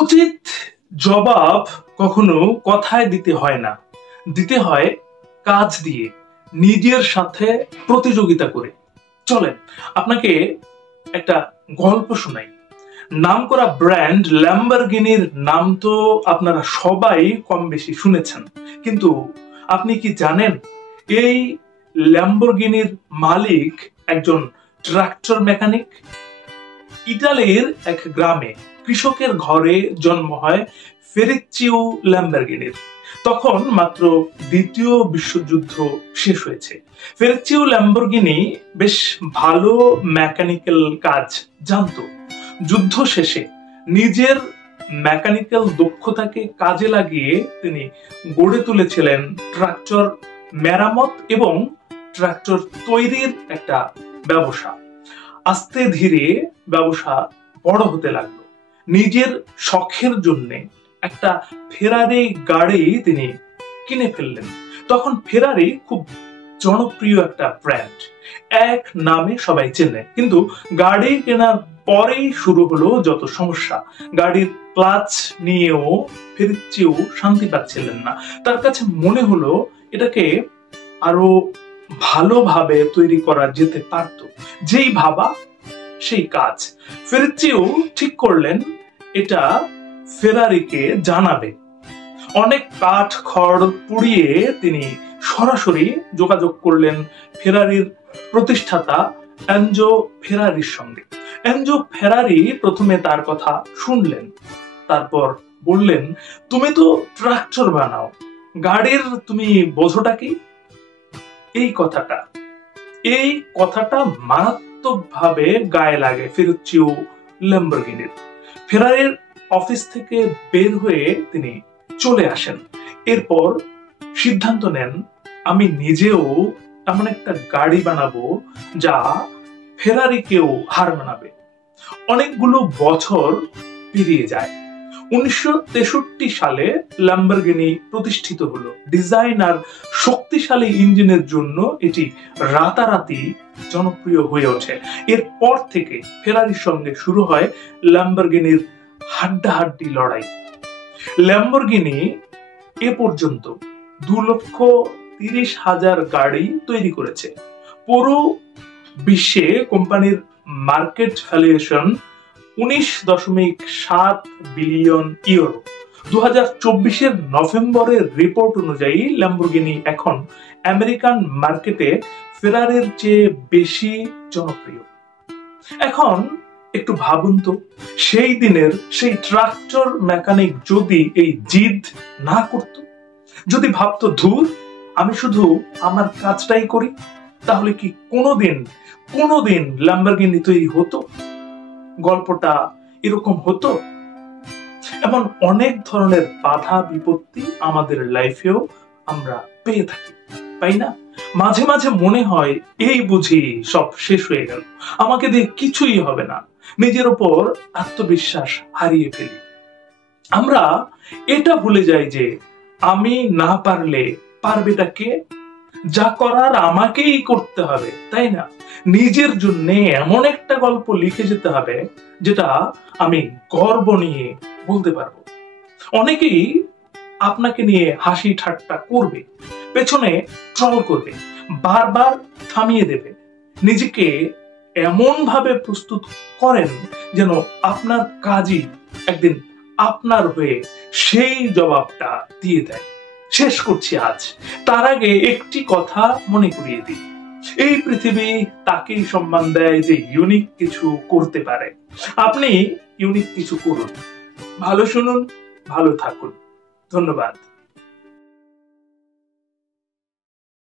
উচিত জবাব কখনো কথায় দিতে হয় না, দিতে হয় কাজ দিয়ে, নিজের সাথে প্রতিযোগিতা করে। চলেন আপনাকে একটা গল্প শোনাই। নামকরা ব্র্যান্ড ল্যাম্বরগিনির নাম তো আপনারা সবাই কম বেশি শুনেছেন, কিন্তু আপনি কি জানেন এই ল্যাম্বরগিনির মালিক একজন ট্রাক্টর মেকানিক? ইতালির এক গ্রামে কৃষকের ঘরে জন্ম হয় ফেরিচিও ল্যাম্বরগিনির। তখন মাত্র দ্বিতীয় বিশ্বযুদ্ধ শেষ হয়েছে। ফেরিচিও ল্যাম্বরগিনি বেশ ভালো মেকানিক্যাল কাজ জানতো। যুদ্ধ শেষে নিজের মেকানিক্যাল দক্ষতাকে কাজে লাগিয়ে তিনি গড়ে তুলেছিলেন ট্রাক্টর মেরামত এবং ট্রাক্টর তৈরির একটা ব্যবসা। আস্তে ধীরে ব্যবসা বড় হতে লাগলো। নিজের শখের জন্য একটা ফেরারি গাড়ি তিনি কিনে ফেললেন। তখন ফেরারি খুব জনপ্রিয় একটা ব্র্যান্ড, এক নামে সবাই চেনে। কিন্তু গাড়ি কেনার পরেই শুরু হলো যত সমস্যা। গাড়ির ক্লাচ নিয়েও ফেরিচিও শান্তি পাচ্ছিলেন না। তার কাছে মনে হলো এটাকে আরো ভালোভাবে তৈরি করা যেতে পারত। যেই ভাবা সেই কাজ। ফেরিচিও ঠিক করলেন এটা ফেরারিকে জানাবে। অনেক কাঠ খড় পুড়িয়ে তিনি সরাসরি যোগাযোগ করলেন ফেরারির প্রতিষ্ঠাতা এনজো ফেরারির সঙ্গে। এনজো ফেরারি প্রথমে তার কথা শুনলেন, তারপর বললেন, তুমি তো ট্রাক্টর বানাও, গাড়ির তুমি বোঝোটা কি? এই কথাটা মারাত্মকভাবে গায়ে লাগে ফেরিচিও ল্যাম্বরগিনির। ফেরারির অফিস থেকে বের হয়ে তিনি চলে আসেন। এরপর সিদ্ধান্ত নেন, আমি নিজেও এমন একটা গাড়ি বানাবো যা ফেরারিকেও হার মানাবে। অনেকগুলো বছর পেরিয়ে যায়। 1963 সালে ল্যাম্বরগিনি প্রতিষ্ঠিত হলো। ডিজাইন আর শক্তিশালী ইঞ্জিনের জন্য এটি রাতারাতি জনপ্রিয় হয়ে ওঠে। এরপর থেকে ফেরারির সঙ্গে শুরু হয় ল্যাম্বরগিনির হাড্ডাহাড্ডি লড়াই। ল্যাম্বরগিনি এ পর্যন্ত 2,30,000 গাড়ি তৈরি করেছে। পুরো বিশ্বে কোম্পানির মার্কেট ভ্যালুয়েশন 19.7 বিলিয়ন ইউরো। 2024 নভেম্বরের রিপোর্ট অনুযায়ী ল্যাম্বরগিনি এখন আমেরিকান মার্কেটে ফেরারির চেয়ে বেশি জনপ্রিয়। এখন একটু ভাবুন তো, সেই দিনের সেই ট্রাক্টর মেকানিক যদি এই জিদ না করত, যদি ভাবতো ধুর আমি শুধু আমার কাজটাই করি, তাহলে কি কোনোদিন ল্যাম্বরগিনি তৈরি হতো? গল্পটা এরকম হতো? এমন অনেক ধরনের বাধা বিপত্তি আমাদের লাইফেও আমরা পেয়ে থাকি, তাই না? মাঝে মাঝে মনে হয় এই বুঝি সব শেষ হয়ে গেল, আমাকে দিয়ে কিছুই হবে না। নিজের উপর আত্মবিশ্বাস হারিয়ে ফেলি। আমরা এটা ভুলে যাই যে আমি না পারলে পারবেটা কে? যা করার আমাকেই করতে হবে, তাই না? নিজের জন্য এমন একটা গল্প লিখে যেতে হবে যেটা আমি গর্ব নিয়ে বলতে পারবো। অনেকেই আপনাকে নিয়ে হাসি ঠাট্টা করবে, পেছনে ট্রল করবে, বারবার থামিয়ে দেবে। নিজেকে এমন ভাবে প্রস্তুত করেন যেন আপনার কাজই একদিন আপনার হয়ে সেই জবাবটা দিয়ে দেয়। শেষ করছি আজ। তার আগে একটি কথা মনে করিয়ে দিই, এই পৃথিবী তাকেই সম্মান দেয় যে ইউনিক কিছু করতে পারে। আপনি ইউনিক কিছু করুন, ভালো শুনুন, ভালো থাকুন। ধন্যবাদ।